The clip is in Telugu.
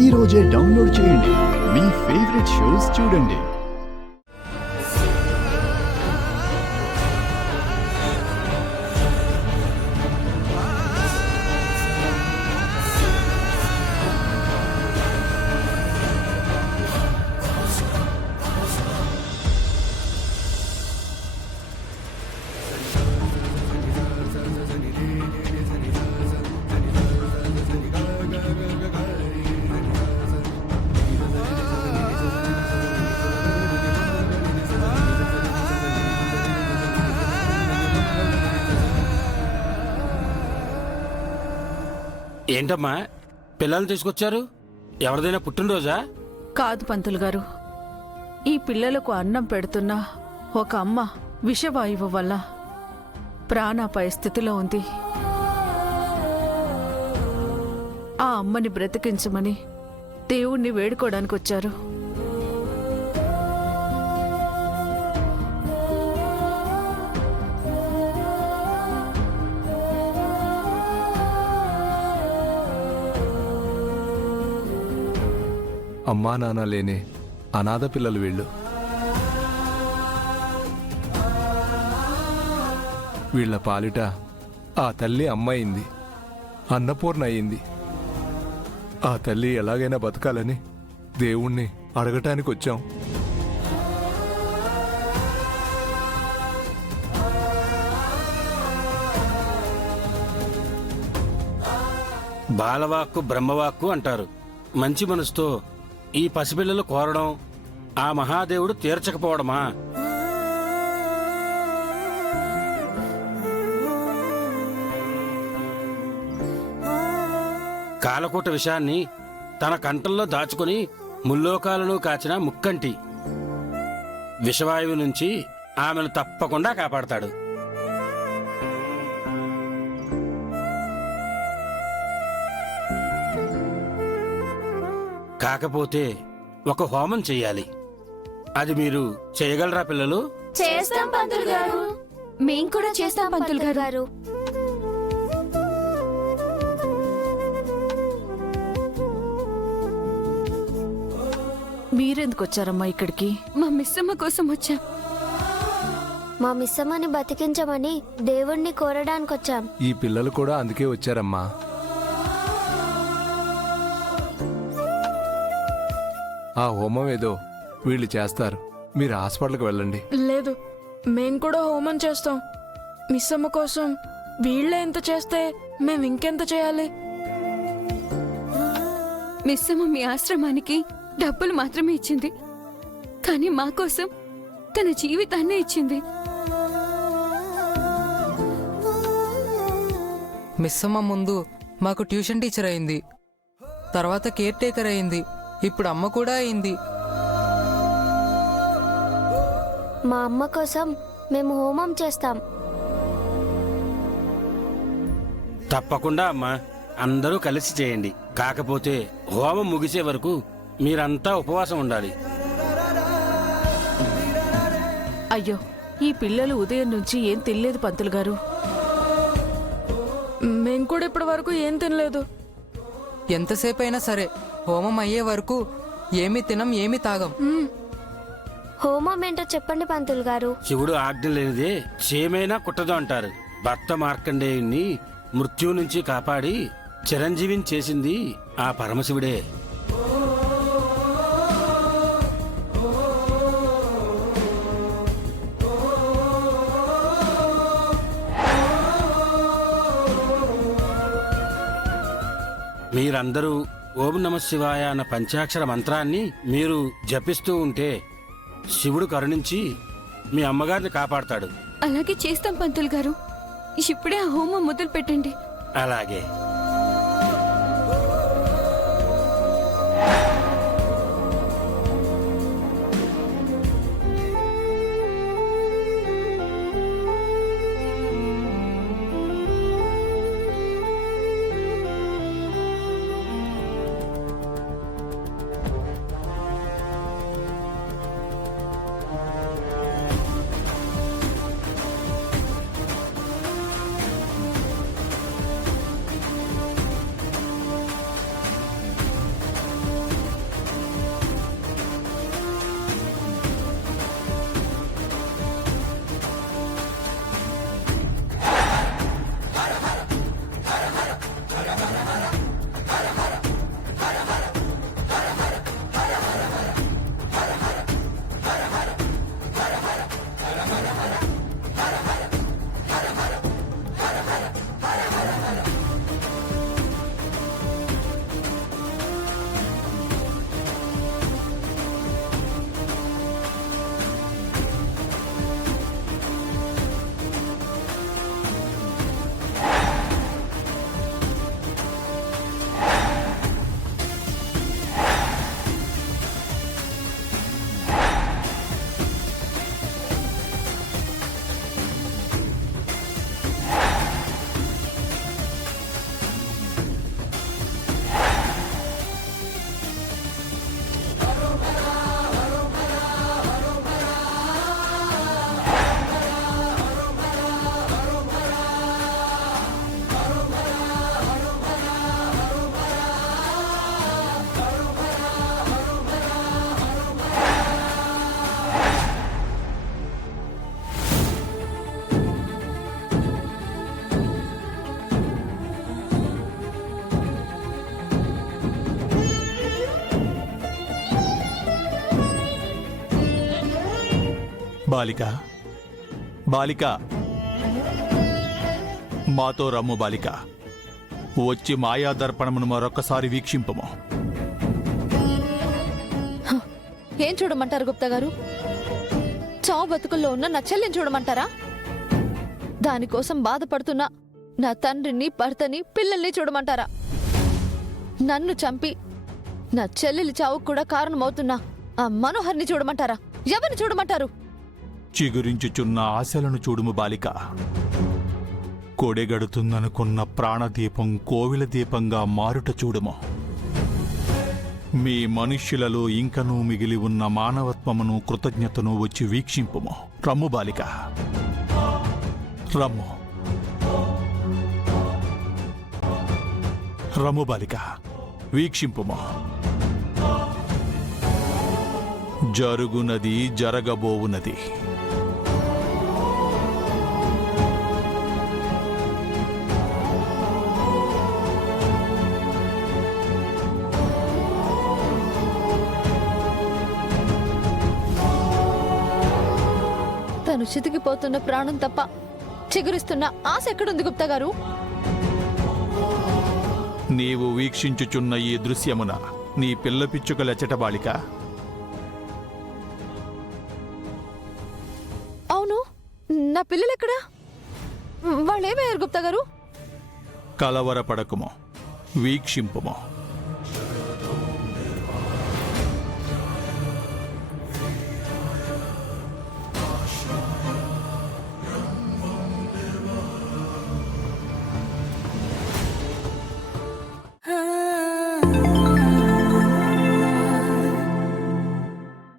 ఈ రోజే డౌన్లోడ్ చేయండి. మీ ఫేవరెట్ షోస్ చూడండి. ఏంటమ్మా పిల్లల్ని తీసుకొచ్చారు? ఎవరిదైనా పుట్టినరోజా? కాదు పంతులు గారు, ఈ పిల్లలకు అన్నం పెడుతున్న ఒక అమ్మ విషవాయువు వల్ల ప్రాణాపాయ స్థితిలో ఉంది. ఆ అమ్మని బ్రతికించమని దేవుణ్ణి వేడుకోవడానికి వచ్చారు. అమ్మా నాన్న లేని అనాథ పిల్లలు వీళ్ళు. వీళ్ల పాలిట ఆ తల్లి అమ్మైంది, అన్నపూర్ణ అయింది. ఆ తల్లి ఎలాగైనా బతకాలని దేవుణ్ణి అడగటానికి వచ్చాం. బాలవాక్కు బ్రహ్మవాక్కు అంటారు. మంచి మనసుతో ఈ పసిపిల్లలు కోరడం ఆ మహాదేవుడు తీర్చకపోవడమా? కాలకూట విషయాన్ని తన కంఠంలో దాచుకుని ముల్లోకాలను కాచిన ముక్కంటి విషవాయువు నుంచి ఆమెను తప్పకుండా కాపాడతాడు. కాకపోతే ఒక హోమం చెయ్యాలి. అది మీరు చేయగలరా పిల్లలు? చేస్తాం పంతులు గారు. మేం కూడా చేస్తాం పంతులు గారు. మీరెందుకు వచ్చారమ్మా ఇక్కడికి? మా మిస్సమ్మ కోసం వచ్చాం. మా మిస్సమ్మని బతికించమని దేవుణ్ణి కోరడానికి వచ్చాం. ఈ పిల్లలు కూడా అందుకే వచ్చారమ్మా. ఆ హోమం ఏదో వీళ్ళు చేస్తారు, మీరు హాస్పిటల్కి వెళ్ళండి. లేదు, మేం కూడా హోమం చేస్తాం. మిస్సమ్మ కోసం వీళ్ళే ఎంత చేస్తే మేం ఇంకెంత చేయాలి? మిస్సమ్మ మీ ఆశ్రమానికి డబ్బులు మాత్రమే ఇచ్చింది, కానీ మా కోసం తన జీవితాన్నే ఇచ్చింది. మిస్సమ్మ ముందు మాకు ట్యూషన్ టీచర్ అయింది, తర్వాత కేర్ టేకర్ అయింది, ఇప్పుడు అమ్మ కూడా అయింది. మా అమ్మ కోసం మేము హోమం చేస్తాం. తప్పకుండా అమ్మా, అందరూ కలిసి చేయండి. కాకపోతే హోమం ముగిసే వరకు మీరంతా ఉపవాసం ఉండాలి. అయ్యో, ఈ పిల్లలు ఉదయం నుంచి ఏం తినలేదు పంతులు గారు. మేం కూడా ఇప్పటి వరకు ఏం తినలేదు. ఎంతసేపు అయినా సరే హోమం అయ్యే వరకు ఏమీ తినం, ఏమీ తాగం. హోమం ఏంటో చెప్పండి పంతులు గారు. శివుడు ఆజ్ఞ లేనిదే చేమైనా కుట్టదు అంటారు. భర్త మార్కండేయుణ్ణి మృత్యు నుంచి కాపాడి చిరంజీవిని చేసింది ఆ పరమశివుడే. మీరందరూ ఓం నమ శివాయ అన్న పంచాక్షర మంత్రాన్ని మీరు జపిస్తూ ఉంటే శివుడు కరుణించి మీ అమ్మగారిని కాపాడతాడు. అలాగే చేస్తాం పంతులు గారు. ఇప్పుడే ఆ హోమం మొదలు పెట్టండి. అలాగే. బాలిక బాలిక మాతో రమ్ము బాలిక. వచ్చి మాయా దర్పణమును మరొకసారి వీక్షింపము. ఏం చూడమంటారు గుప్తా గారు? చావు బతుకుల్లో ఉన్న నా చెల్లిని చూడమంటారా? దానికోసం బాధపడుతున్నా నా తండ్రిని, భర్తని, పిల్లల్ని చూడమంటారా? నన్ను చంపి నా చెల్లెలి చావుకు కూడా కారణమవుతున్నా ఆ మనోహర్ని చూడమంటారా? ఎవరిని చూడమంటారు? చిగురించుచున్న ఆశలను చూడుము బాలిక. కొడెగడుతుందనుకున్న ప్రాణదీపం కోవిల దీపంగా మారుట చూడుము. మీ మనుష్యులలో ఇంకనూ మిగిలి ఉన్న మానవత్వమును, కృతజ్ఞతను వచ్చి వీక్షింపుము. రమ్ము బాలిక, రమ్ము. రమ్ము బాలిక, వీక్షింపుము. జరుగునది జరగబోవునది. తను చితికిపోతున్న ప్రాణం తప్ప చిగురిస్తున్న ఆశ ఎక్కడుంది గుప్తా గారు? నీవు వీక్షించుచున్న ఈ దృశ్యమున నీ పిల్ల పిచ్చుకలెచ్చట బాలిక? అవును, నా పిల్లలెక్కడా? వాళ్ళేమయ్యారు గుప్తా గారు? కలవరపడకుము, వీక్షింపుము. ఆ